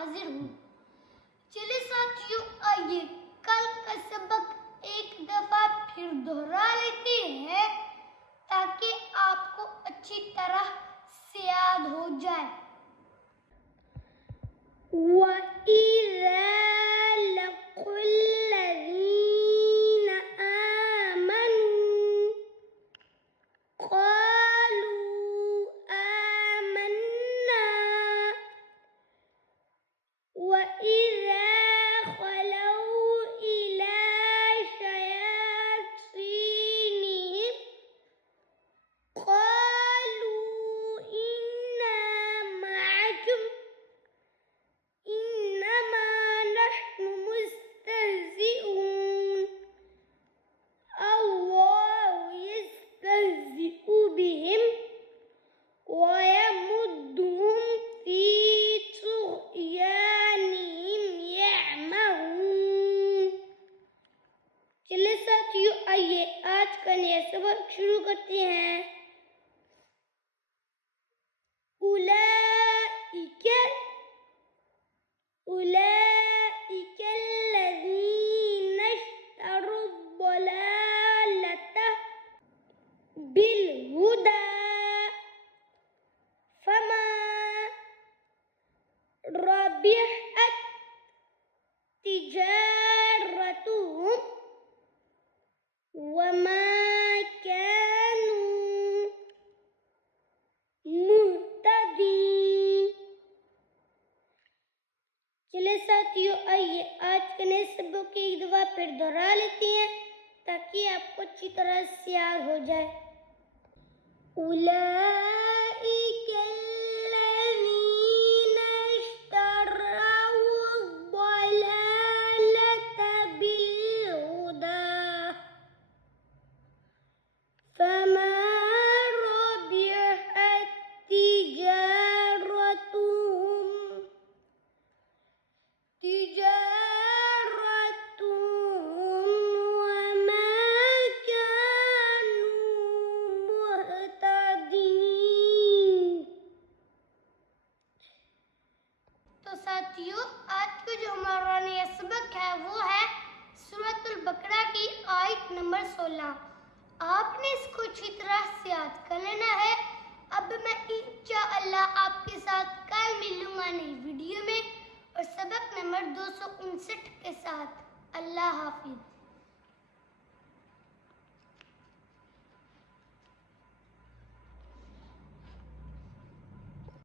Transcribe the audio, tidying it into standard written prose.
हाजिर हूँ। चलिए साथियों, आइए कल का सबक एक दफा फिर दोहरा लेते हैं ताकि आपको अच्छी तरह से याद हो जाए। चलिए साथियों, आइए आज का नया सबक शुरू करते हैं। उलाइकल्लज़ीना इश्तरुद्दलालता बिलहुदा फमा रबिहत तिजारतुहुम वमा कानू मुहतदीन। चलिए साथियों, आइए आज के नए सबक की एक दफा फिर दोहरा लेते हैं ताकि आपको अच्छी तरह से याद हो जाए। उलाइकल्लज़ीना इश्तरौद्दलालता बिलहुदा फमा रबिहत तिजारतुहुम वमा कानू मुहतदीन। तो साथियों, आज का जो हमारा नया सबक है वो है सूरतुल बकरा की आयत नंबर 16। आपने इसको अच्छी तरह से याद कर लेना है। अब मैं इंशाअल्लाह आपके साथ कल मिलूंगा नई वीडियो में और सबक नंबर 259 के साथ। अल्लाह हाफिज।